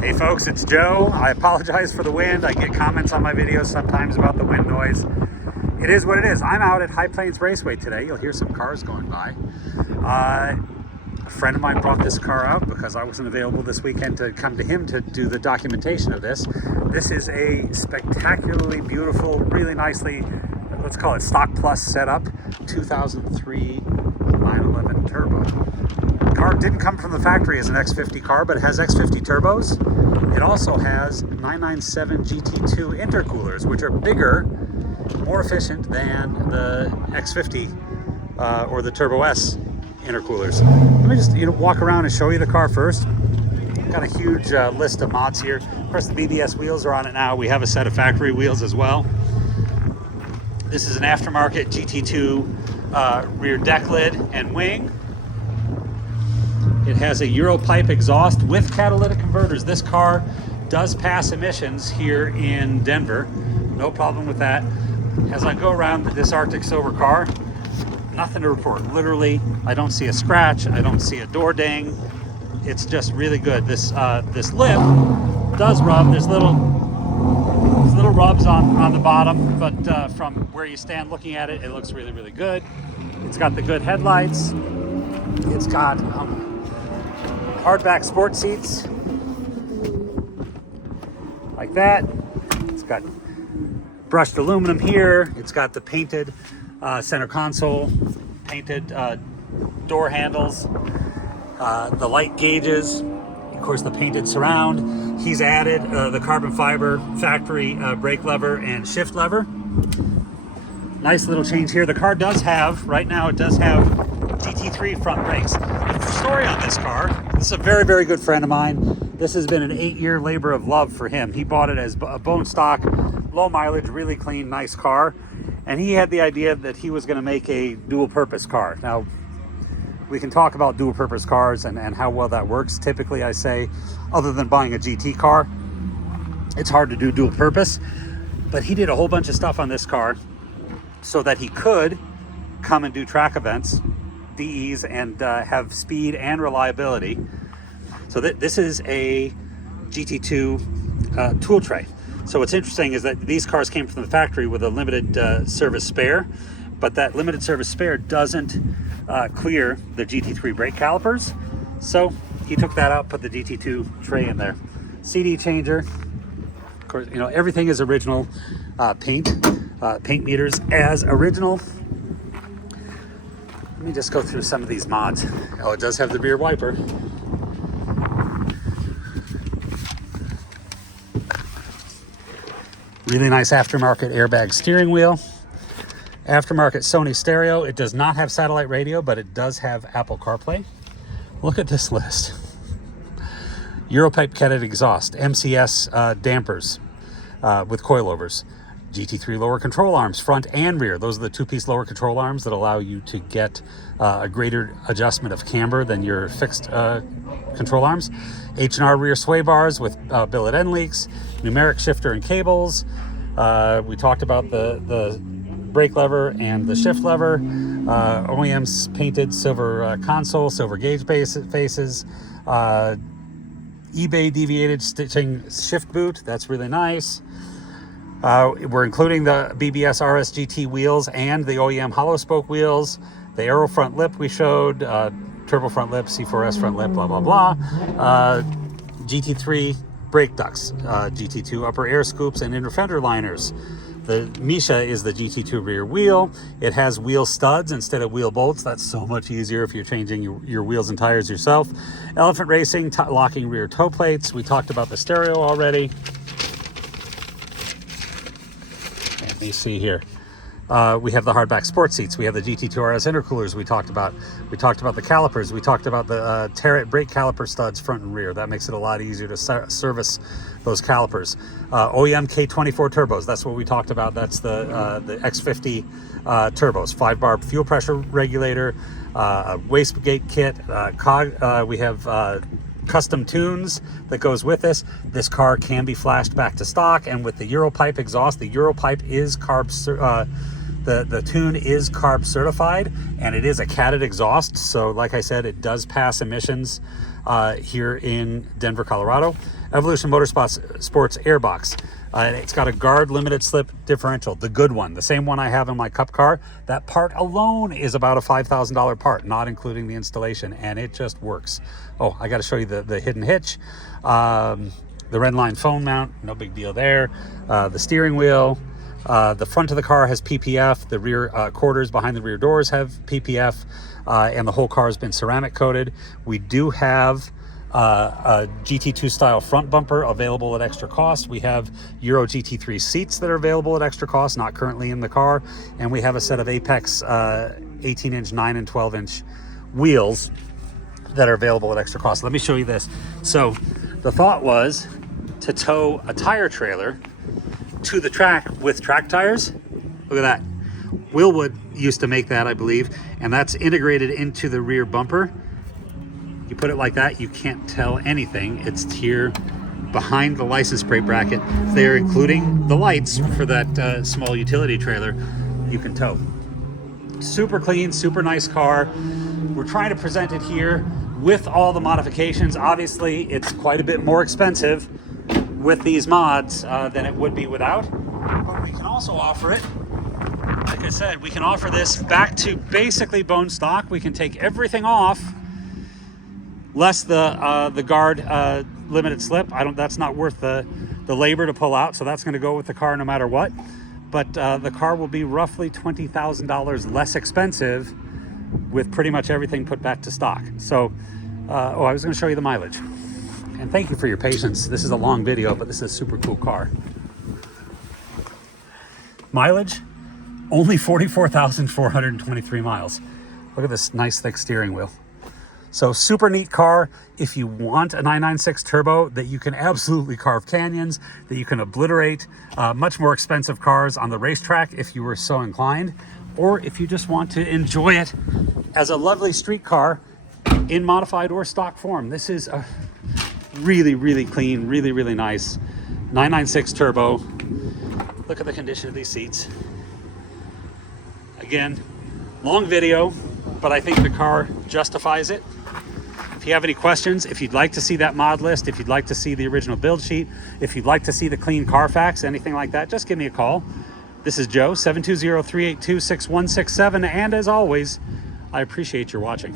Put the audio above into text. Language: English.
Hey folks, it's Joe. I apologize for the wind. I get comments on my videos sometimes about the wind noise. It is what it is. I'm out at High Plains Raceway today. You'll hear some cars going by. A friend of mine brought this car out because I wasn't available this weekend to come to him to do the documentation of this. This is a spectacularly beautiful, really nicely, let's call it stock plus setup, 2003 911 turbo. The car didn't come from the factory as an X50 car, but it has X50 turbos. It also has 997 GT2 intercoolers, which are bigger, more efficient than the X50 or the Turbo S intercoolers. Let me just walk around and show you the car first. Got a huge list of mods here. Of course, the BBS wheels are on it now. We have a set of factory wheels as well. This is an aftermarket GT2 rear deck lid and wing. It has a Europipe exhaust with catalytic converters. This car does pass emissions here in Denver. No problem with that. As I go around this Arctic Silver car, nothing to report. Literally, I don't see a scratch. I don't see a door ding. It's just really good. This lip does rub. There's little rubs on the bottom, but from where you stand looking at it, it looks really, really good. It's got the good headlights. It's got hardback sport seats like that. It's got brushed aluminum here. It's got the painted center console, painted door handles, the light gauges, of course the painted surround. He's added the carbon fiber factory brake lever and shift lever. Nice little change here. The car does have, right now it does have GT3 front brakes. The story on this car, this is a very, very good friend of mine. This has been an 8-year labor of love for him. He bought it as a bone stock, low mileage, really clean, nice car. And he had the idea that he was going to make a dual purpose car. Now, we can talk about dual purpose cars and how well that works. Typically, I say, other than buying a GT car, it's hard to do dual purpose. But he did a whole bunch of stuff on this car so that he could come and do track events, DEs, and have speed and reliability. So this is a GT2 tool tray. So what's interesting is that these cars came from the factory with a limited service spare, but that limited service spare doesn't clear the GT3 brake calipers. So he took that out, put the GT2 tray in there. CD changer, of course, everything is original. Paint meters as original. Let me just go through some of these mods. Oh, it does have the rear wiper. Really nice aftermarket airbag steering wheel. Aftermarket Sony stereo. It does not have satellite radio, but it does have Apple CarPlay. Look at this list. Europipe catted exhaust, MCS dampers with coilovers, GT3 lower control arms, front and rear. Those are the two-piece lower control arms that allow you to get a greater adjustment of camber than your fixed control arms. H&R Rear sway bars with billet endlinks, Numeric Shifter and cables. We talked about the brake lever and the shift lever. OEM's painted silver console, silver gauge faces. eBay deviated stitching shift boot. That's really nice. We're including the BBS RSGT wheels and the OEM hollow spoke wheels. The aero front lip we showed, turbo front lip, C4S front lip, blah, blah, blah. GT3 brake ducts, GT2 upper air scoops and inner fender liners. The Misha is the GT2 rear wheel. It has wheel studs instead of wheel bolts. That's so much easier if you're changing your wheels and tires yourself. Elephant Racing, locking rear toe plates. We talked about the stereo already. Let me see here. We have the hardback sport seats. We have the GT2 RS intercoolers we talked about. We talked about the calipers. We talked about the tarret brake caliper studs front and rear. That makes it a lot easier to service those calipers. OEM K24 turbos. That's what we talked about. That's the X50 turbos. 5-bar fuel pressure regulator, a wastegate kit, we have custom tunes that goes with this. This car can be flashed back to stock, and with the Europipe exhaust, the Europipe is the tune is carb certified, and it is a catted exhaust. So like I said, it does pass emissions here in Denver, Colorado. Evolution Motorsports Airbox. It's got a guard limited slip differential, the good one, the same one I have in my Cup car. That part alone is about a $5,000 part, not including the installation, and it just works. Oh, I got to show you the hidden hitch, the Redline phone mount, no big deal there. The steering wheel, the front of the car has PPF, the rear quarters behind the rear doors have PPF, and the whole car has been ceramic coated. We do have a GT2 style front bumper available at extra cost. We have Euro GT3 seats that are available at extra cost, not currently in the car. And we have a set of Apex 18-inch, 9 and 12-inch wheels that are available at extra cost. Let me show you this. So the thought was to tow a tire trailer to the track with track tires. Look at that. Willwood used to make that, I believe, and that's integrated into the rear bumper. You put it like that, you can't tell anything. It's here behind the license plate bracket. They're including the lights for that small utility trailer you can tow. Super clean, super nice car. We're trying to present it here with all the modifications. Obviously, it's quite a bit more expensive with these mods than it would be without. But we can also offer it, like I said, we can offer this back to basically bone stock. We can take everything off, less the guard limited slip. That's not worth the labor to pull out, so that's going to go with the car no matter what. But the car will be roughly $20,000 less expensive with pretty much everything put back to stock. So, I was going to show you the mileage. And thank you for your patience. This is a long video, but this is a super cool car. Mileage, only 44,423 miles. Look at this nice thick steering wheel. So super neat car. If you want a 996 turbo that you can absolutely carve canyons, that you can obliterate much more expensive cars on the racetrack if you were so inclined, or if you just want to enjoy it as a lovely street car in modified or stock form. This is a really, really clean, really, really nice 996 turbo. Look at the condition of these seats. Again, long video, but I think the car justifies it. If you have any questions, if you'd like to see that mod list, if you'd like to see the original build sheet, if you'd like to see the clean Carfax, anything like that, just give me a call. This is Joe, 720-382-6167, and as always, I appreciate your watching.